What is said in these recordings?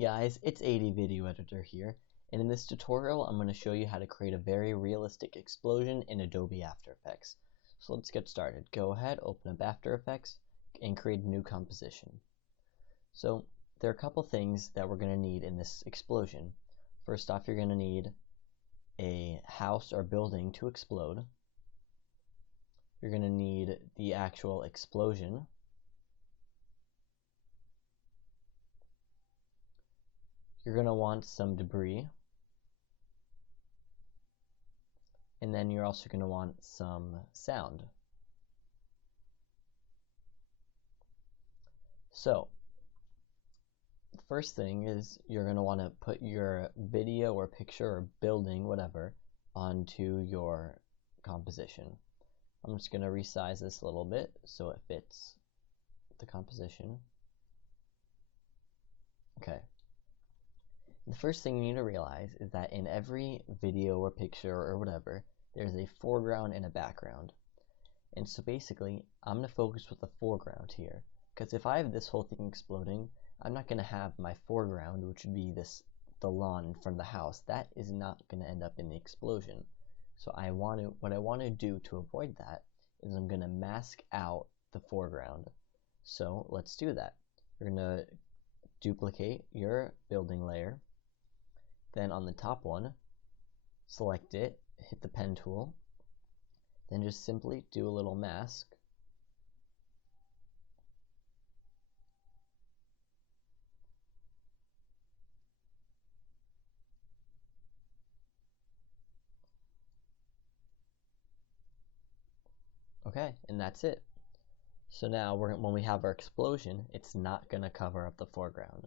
guys, it's AD.VideoEditor here, and in this tutorial I'm going to show you how to create a very realistic explosion in Adobe After Effects. So let's get started. Go ahead, open up After Effects, and create a new composition. So there are a couple things that we're going to need in this explosion. First off, you're going to need a house or building to explode. You're going to need the actual explosion. You're going to want some debris, and then you're also going to want some sound. So the first thing is you're going to want to put your video or picture or building, whatever, onto your composition. I'm just going to resize this a little bit so it fits the composition. Okay. The first thing you need to realize is that in every video or picture or whatever, there's a foreground and a background. And so basically, I'm going to focus with the foreground here, because if I have this whole thing exploding, I'm not going to have my foreground, which would be the lawn in front of the house. That is not going to end up in the explosion. So what I want to do to avoid that is I'm going to mask out the foreground. So let's do that. You're going to duplicate your building layer. Then on the top one, select it, hit the pen tool, then just simply do a little mask. Okay, and that's it. So now when we have our explosion, it's not going to cover up the foreground.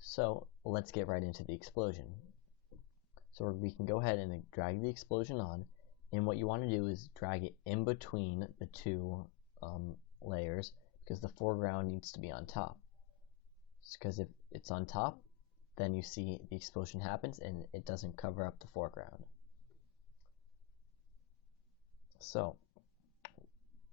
So let's get right into the explosion. So we can go ahead and drag the explosion on, and what you want to do is drag it in between the two layers, because the foreground needs to be on top. Because if it's on top, then you see the explosion happens and it doesn't cover up the foreground. So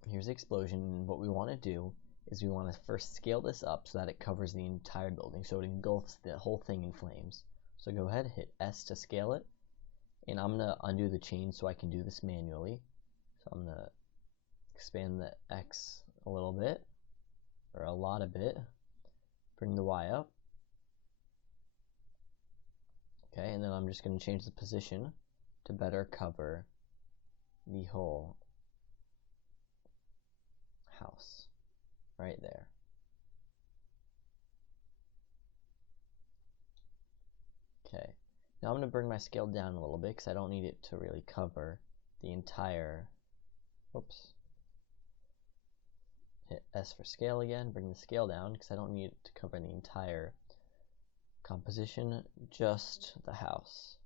here's the explosion, and what we want to do is we want to first scale this up so that it covers the entire building, so it engulfs the whole thing in flames. So go ahead, hit S to scale it, and I'm going to undo the chain so I can do this manually. So I'm going to expand the X a little bit, or a lot of bit, bring the Y up. Okay, and then I'm just going to change the position to better cover the whole house right there. Okay, now I'm going to bring my scale down a little bit because I don't need it to really cover the entire, oops, hit S for scale again, bring the scale down because I don't need it to cover the entire composition, just the house.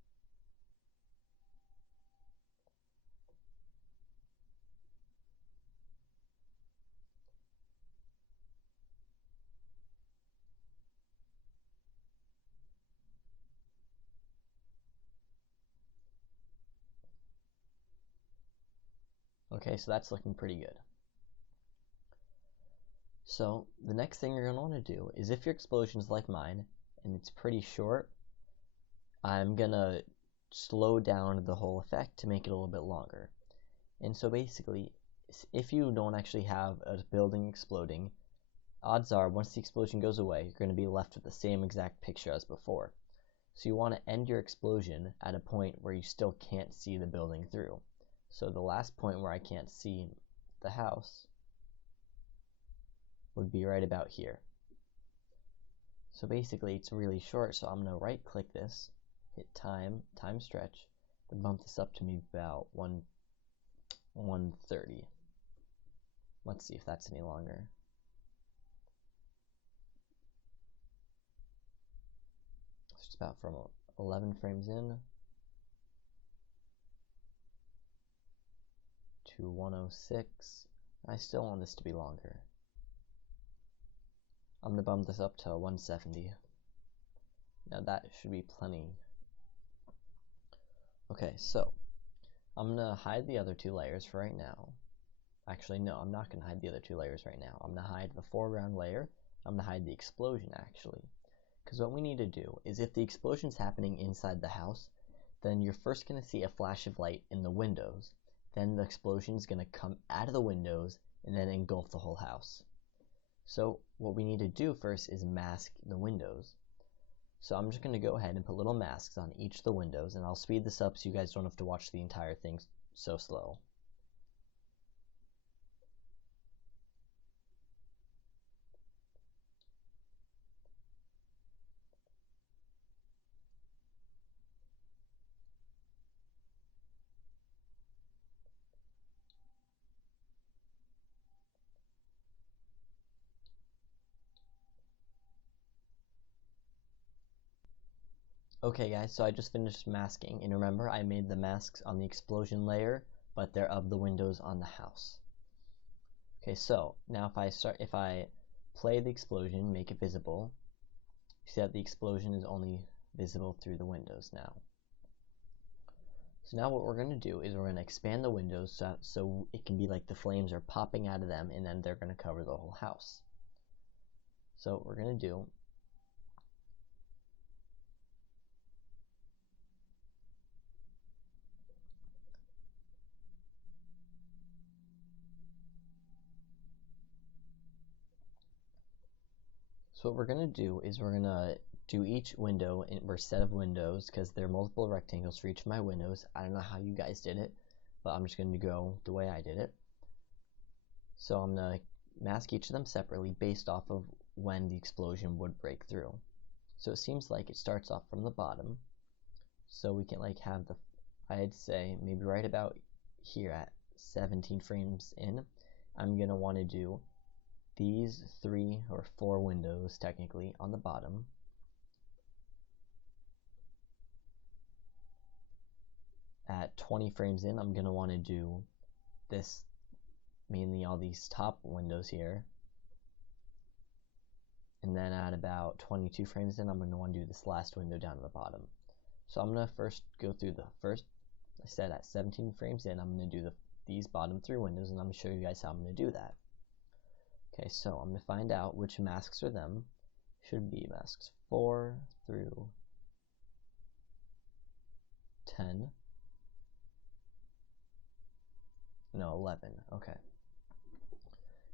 Okay, so that's looking pretty good. So the next thing you're going to want to do is, if your explosion is like mine and it's pretty short, I'm going to slow down the whole effect to make it a little bit longer. And so basically, if you don't actually have a building exploding, odds are once the explosion goes away, you're going to be left with the same exact picture as before. So you want to end your explosion at a point where you still can't see the building through. So the last point where I can't see the house would be right about here. So basically it's really short, so I'm going to right click this, hit time stretch, and bump this up to maybe about 130. Let's see if that's any longer. It's just about from 11 frames in to 106. I still want this to be longer. I'm going to bump this up to 170. Now that should be plenty. Okay, so I'm going to hide the other two layers for right now. Actually, no, I'm not going to hide the other two layers right now. I'm going to hide the foreground layer. I'm going to hide the explosion, actually. Because what we need to do is, if the explosion's happening inside the house, then you're first going to see a flash of light in the windows. Then the explosion's going to come out of the windows and then engulf the whole house. So what we need to do first is mask the windows. So I'm just going to go ahead and put little masks on each of the windows, and I'll speed this up so you guys don't have to watch the entire thing so slow. Okay guys, so I just finished masking, and remember I made the masks on the explosion layer, but they're of the windows on the house. Okay, so now if I play the explosion, make it visible, you see that the explosion is only visible through the windows now. So now what we're going to do is we're going to expand the windows so it can be like the flames are popping out of them, and then they're going to cover the whole house. So what we're going to do So what we're going to do is we're going to do each window or set of windows, because there are multiple rectangles for each of my windows. I don't know how you guys did it, but I'm just going to go the way I did it. So I'm going to mask each of them separately based off of when the explosion would break through. So it seems like it starts off from the bottom. So we can like have I'd say maybe right about here at 17 frames in, I'm going to want to do these 3 or 4 windows technically on the bottom. At 20 frames in, I'm going to want to do this, mainly all these top windows here. And then at about 22 frames in, I'm going to want to do this last window down at the bottom. So I'm going to first go through the first, I said at 17 frames in, I'm going to do these bottom 3 windows, and I'm going to show you guys how I'm going to do that. Okay, so I'm going to find out which masks are them. Should be masks 4 through 10. No, 11. Okay.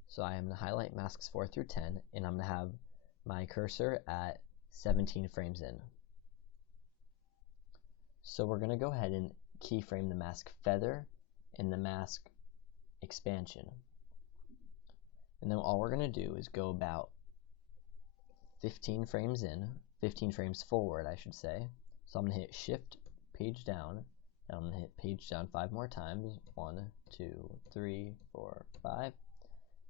So I am going to highlight masks 4 through 10, and I'm going to have my cursor at 17 frames in. So we're going to go ahead and keyframe the mask feather and the mask expansion. And then all we're going to do is go about 15 frames in, 15 frames forward, I should say. So I'm going to hit Shift, page down, and I'm going to hit page down 5 more times. 1, 2, 3, 4, 5.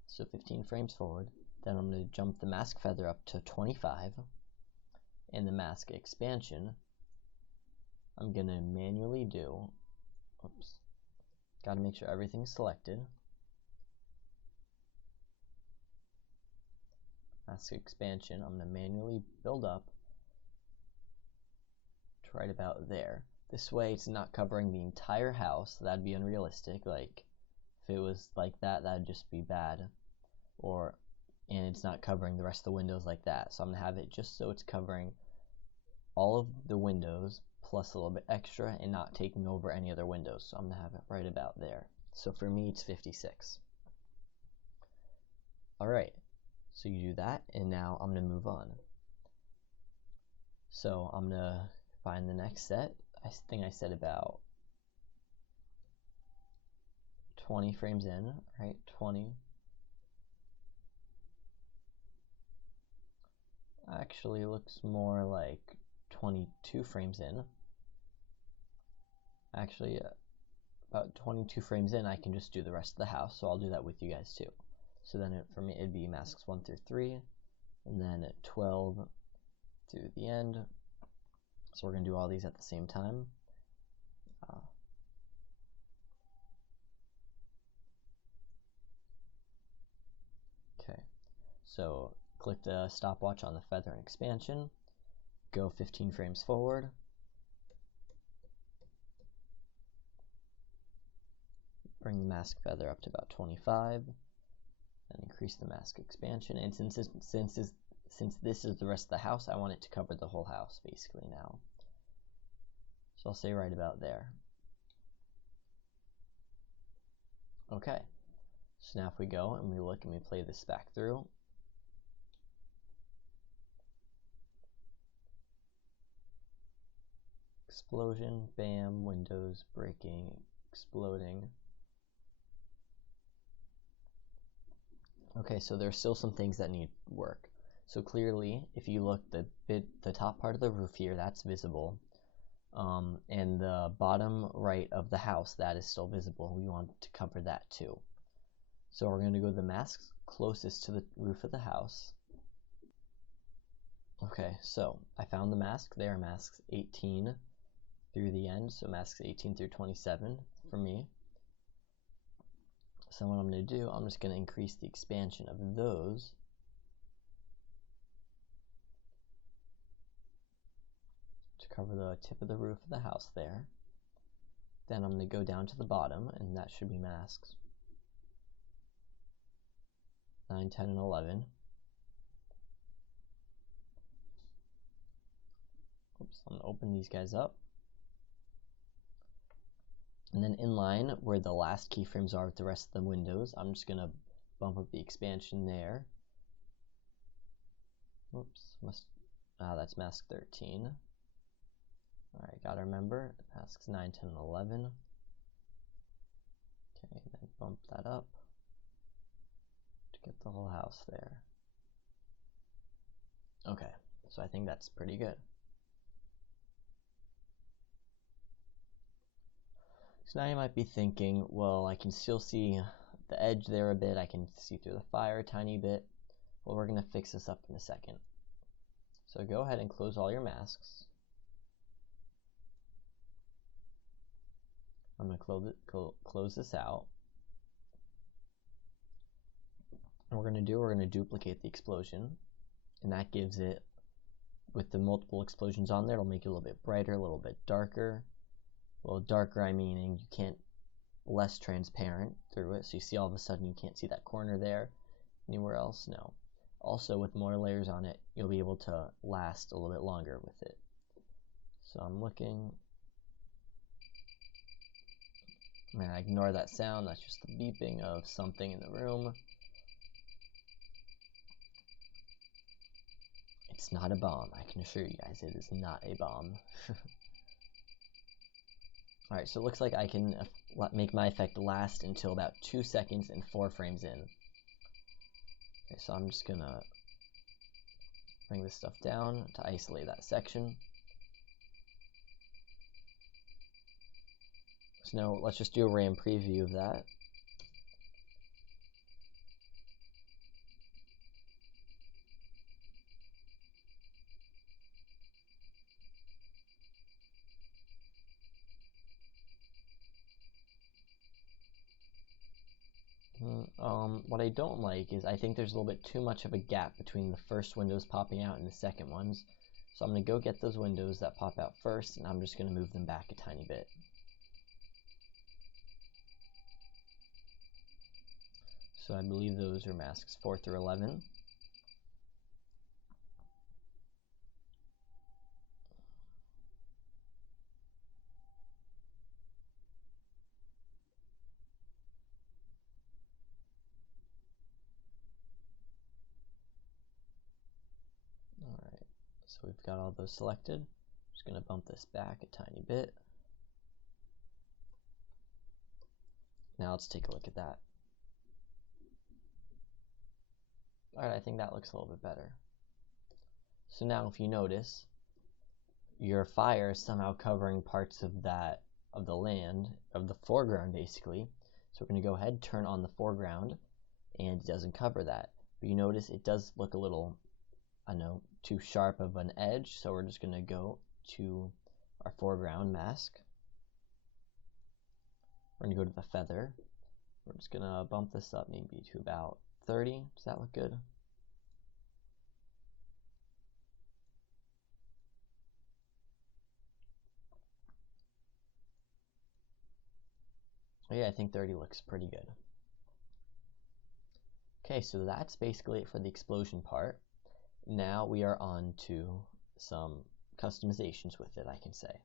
So 15 frames forward. Then I'm going to jump the mask feather up to 25. And the mask expansion, I'm going to manually do, got to make sure everything's selected. Mask expansion, I'm going to manually build up to right about there. This way it's not covering the entire house. That'd be unrealistic. Like, if it was like that, that'd just be bad. And it's not covering the rest of the windows like that. So I'm going to have it just so it's covering all of the windows plus a little bit extra and not taking over any other windows. So I'm going to have it right about there. So for me, it's 56. Alright. So you do that, and now I'm going to move on. So I'm going to find the next set. I think I said about 20 frames in, right? 20. Actually looks more like 22 frames in. Actually, about 22 frames in, I can just do the rest of the house, so I'll do that with you guys too. So then for me, it'd be masks 1 through 3, and then 12 through the end. So we're going to do all these at the same time. Okay, so click the stopwatch on the feather and expansion, go 15 frames forward, bring the mask feather up to about 25, and increase the mask expansion. And since since this is the rest of the house, I want it to cover the whole house basically now. So I'll say right about there. Okay, so now if we go and we look and we play this back through, explosion, bam, windows breaking, exploding. Okay, so there's still some things that need work. So clearly, if you look, the top part of the roof here, that's visible. And the bottom right of the house, that is still visible. We want to cover that too. So we're going to go to the masks closest to the roof of the house. Okay, so I found the mask. They are masks 18 through the end, so masks 18 through 27 for me. So what I'm going to do, I'm just going to increase the expansion of those to cover the tip of the roof of the house there. Then I'm going to go down to the bottom, and that should be masks 9, 10, and 11. Oops, I'm going to open these guys up. And then in line where the last keyframes are with the rest of the windows, I'm just going to bump up the expansion there. Oops, that's mask 13. Alright, gotta remember, masks 9, 10, and 11. Okay, then bump that up to get the whole house there. Okay, so I think that's pretty good. So now you might be thinking, well, I can still see the edge there a bit, I can see through the fire a tiny bit. Well, we're going to fix this up in a second. So go ahead and close all your masks. I'm going to close this out. And we're going to duplicate the explosion, and that gives it, with the multiple explosions on there, it'll make it a little bit brighter, a little bit darker. A little darker, I mean, you can't, less transparent through it, so you see all of a sudden you can't see that corner there anywhere else. No. Also, with more layers on it, you'll be able to last a little bit longer with it. So I'm looking. Man, ignore that sound, that's just the beeping of something in the room. It's not a bomb, I can assure you guys, it is not a bomb. Alright, so it looks like I can make my effect last until about 2 seconds and 4 frames in. Okay, so I'm just gonna bring this stuff down to isolate that section. So now let's just do a RAM preview of that. What I don't like is I think there's a little bit too much of a gap between the first windows popping out and the second ones. So I'm going to go get those windows that pop out first, and I'm just going to move them back a tiny bit. So I believe those are masks 4 through 11. Alright, so we've got all those selected. I'm just going to bump this back a tiny bit. Now let's take a look at that. Alright, I think that looks a little bit better. So now if you notice, your fire is somehow covering parts of that, of the land, of the foreground basically. So we're going to go ahead, turn on the foreground, and it doesn't cover that. But you notice it does look a little, I don't know, too sharp of an edge, so we're just going to go to our foreground mask. We're going to go to the feather. We're just going to bump this up maybe to about 30. Does that look good? Yeah, I think 30 looks pretty good. Okay, so that's basically it for the explosion part. now we are on to some customizations with it, I can say.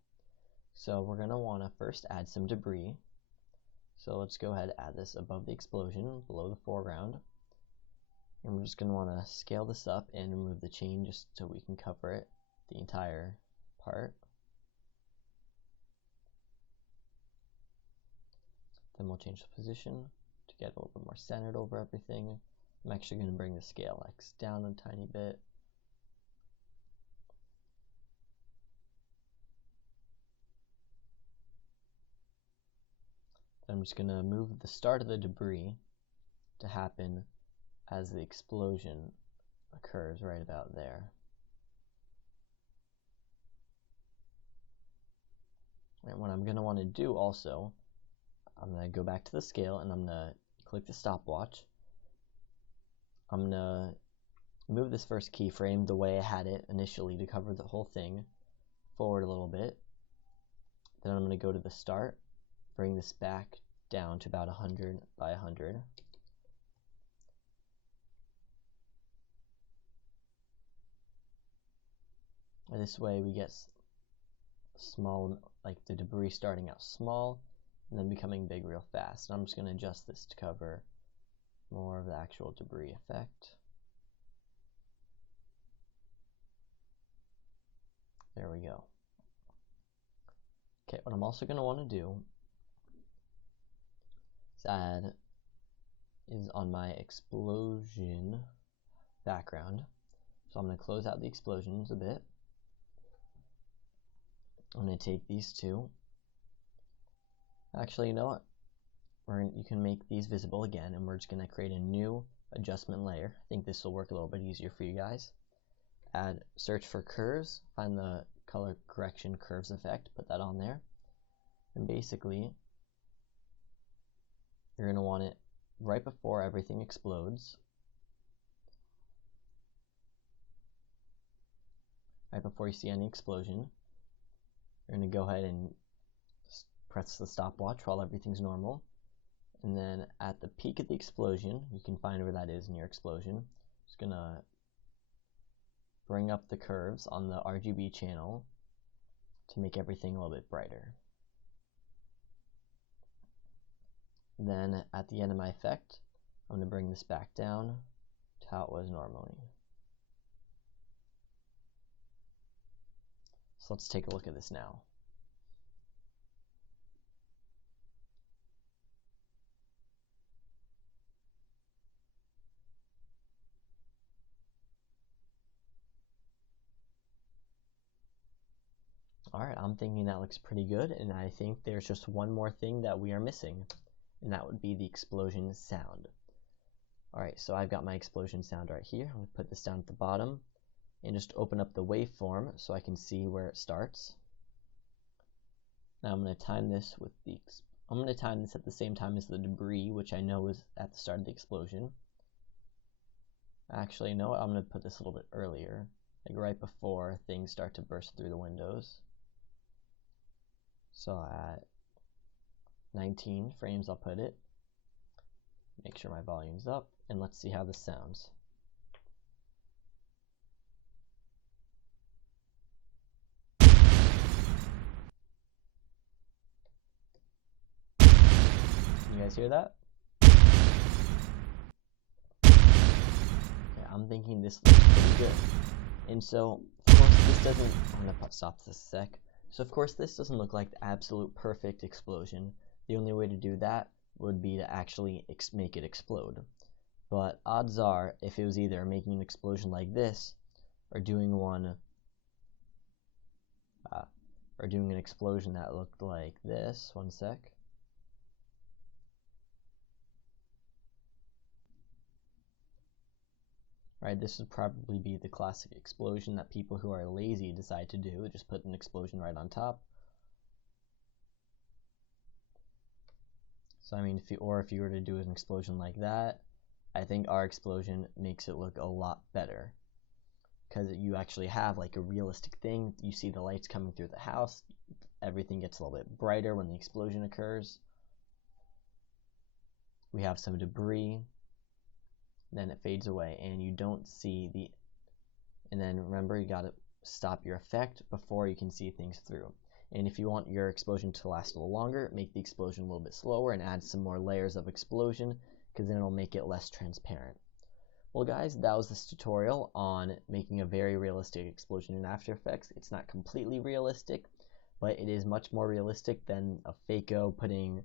So we're going to want to first add some debris. So let's go ahead and add this above the explosion, below the foreground. And we're just going to want to scale this up and remove the chain just so we can cover it, the entire part. Then we'll change the position to get a little bit more centered over everything. I'm actually going to bring the scale X down a tiny bit. Then I'm just going to move the start of the debris to happen as the explosion occurs right about there. And what I'm going to want to do also, I'm going to go back to the scale and I'm going to click the stopwatch. I'm going to move this first keyframe the way I had it initially to cover the whole thing forward a little bit. Then I'm going to go to the start, bring this back down to about 100 by 100. And this way we get small, like the debris starting out small and then becoming big real fast. And I'm just going to adjust this to cover more of the actual debris effect. There we go. Okay, what I'm also going to want to do is on my explosion background. So I'm going to close out the explosions a bit. I'm going to take these two. Actually, you know what? You can make these visible again, and we're just going to create a new adjustment layer. I think this will work a little bit easier for you guys. Search for curves, find the color correction curves effect, put that on there. And basically, you're going to want it right before everything explodes. Right before you see any explosion, you're going to go ahead and press the stopwatch while everything's normal. And then at the peak of the explosion, you can find where that is in your explosion. Just going to bring up the curves on the RGB channel to make everything a little bit brighter. Then at the end of my effect, I'm going to bring this back down to how it was normally. So let's take a look at this now. Alright, I'm thinking that looks pretty good, and I think there's just one more thing that we are missing, and that would be the explosion sound. Alright, so I've got my explosion sound right here. I'm going to put this down at the bottom and just open up the waveform so I can see where it starts. Now I'm going to time this with I'm going to time this at the same time as the debris, which I know is at the start of the explosion. Actually, no, I'm going to put this a little bit earlier, like right before things start to burst through the windows. So at 19 frames I'll put it. Make sure my volume's up, and let's see how this sounds. Can you guys hear that? Okay, I'm thinking this looks pretty good. And so, of course, this doesn't, I'm going to stop this a sec. So of course this doesn't look like the absolute perfect explosion. The only way to do that would be to actually make it explode. But odds are, if it was either making an explosion like this, or doing an explosion that looked like this, one sec. Right, this would probably be the classic explosion that people who are lazy decide to do, just put an explosion right on top. So I mean, if you were to do an explosion like that, I think our explosion makes it look a lot better, because you actually have like a realistic thing. You see the lights coming through the house, everything gets a little bit brighter when the explosion occurs. We have some debris, then it fades away, and you don't see and then remember, you got to stop your effect before you can see things through. And if you want your explosion to last a little longer, make the explosion a little bit slower and add some more layers of explosion, because then it'll make it less transparent. Well guys, that was this tutorial on making a very realistic explosion in After Effects. It's not completely realistic, but it is much more realistic than a Fako putting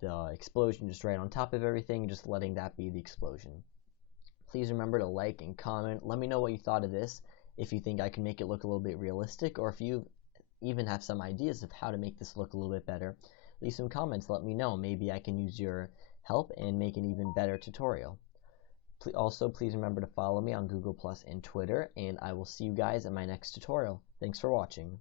the explosion just right on top of everything and just letting that be the explosion. Please remember to like and comment. Let me know what you thought of this, if you think I can make it look a little bit realistic, or if you even have some ideas of how to make this look a little bit better. Leave some comments, let me know. Maybe I can use your help and make an even better tutorial. Also, please remember to follow me on Google+ and Twitter, and I will see you guys in my next tutorial. Thanks for watching.